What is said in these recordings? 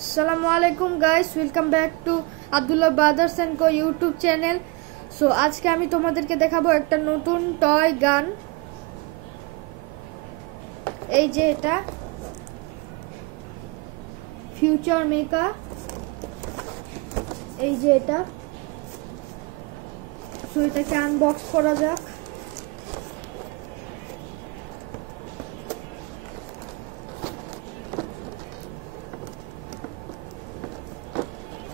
Assalamu alaikum guys, welcome back to Abdullah Brothers and Co YouTube channel. So আজকে আমি তোমাদেরকে দেখাবো একটা নতুন টয় গান। এই যে এটা ফিউচার মেকা, এই যে এটা। সো এটাকে আনবক্স করা যাক।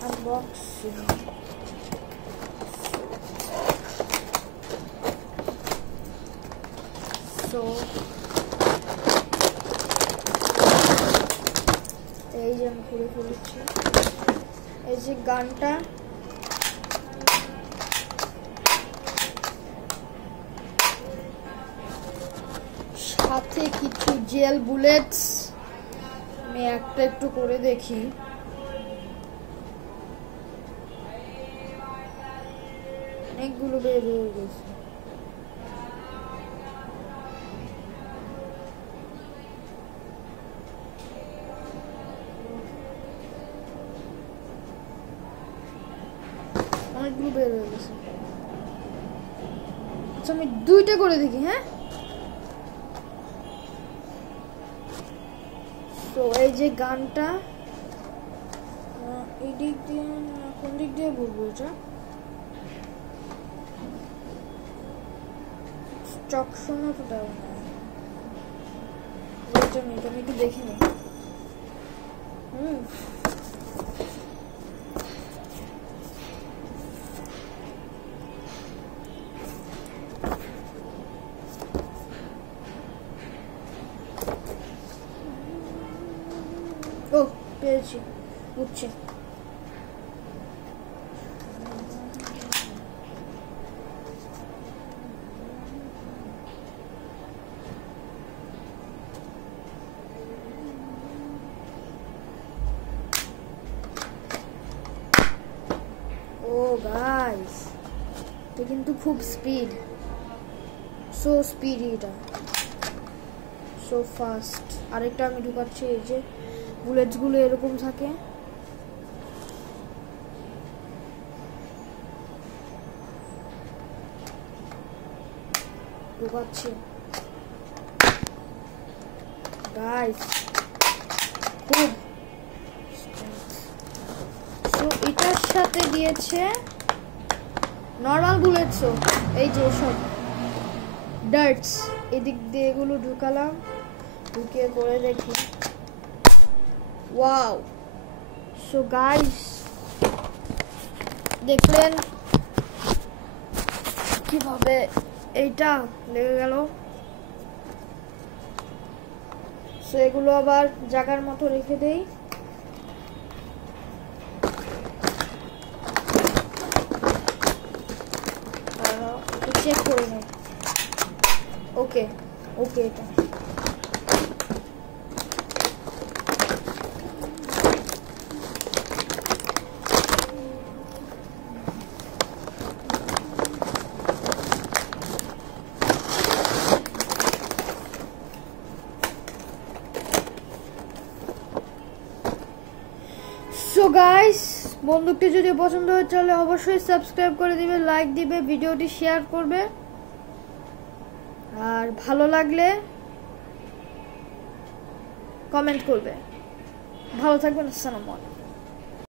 Unboxing. So এই যে আমি খুলে ফেলেছি। এই যে গানটা সাথে কিছু জেল বুলেটস। আমি একটা একটু করে দেখি। অনেকগুলো বের হয়ে গেছে। অনেকগুলো বের হয়ে গেছে। আচ্ছা আমি দুইটা করে দেখি। হ্যাঁ, তো এই যে গানটা এই দিক দিয়ে কোন দিক দিয়ে বলবো, এটা ইনস্ট্রাকশনও তো দেওয়া না। আমি একটু দেখে নিই। ও পেয়েছি, বুঝছি। গাইস এটা কিন্তু খুব স্পিড, সো স্পিডি, এটা সো ফাস্ট। আরেকটা আমি ঢুকাচ্ছি। এই যে বুলেটস গুলো এরকম থাকে। ঢুকাচ্ছি গাইস, খুব। সো এটার সাথে দিয়েছে নর্মাল বুলেটসও। এই যে সব ডার্টস এদিক দিয়ে এগুলো ঢুকালাম, ঢুকিয়ে করে দেখি। ওয়াও! সো গাইস দেখলেন কিভাবে এইটা লেগে গেল। সো এগুলো আবার জায়গার মতো রেখে দেই। চেক করে নেই। ওকে ওকে, এটা সো গাইস বন্দুকটি যদি পছন্দ হয় তাহলে অবশ্যই সাবস্ক্রাইব করে দিবে, লাইক দিবে, ভিডিওটি শেয়ার করবে, আর ভালো লাগলে কমেন্ট করবে। ভালো থাকবেন। আসসালামু আলাইকুম।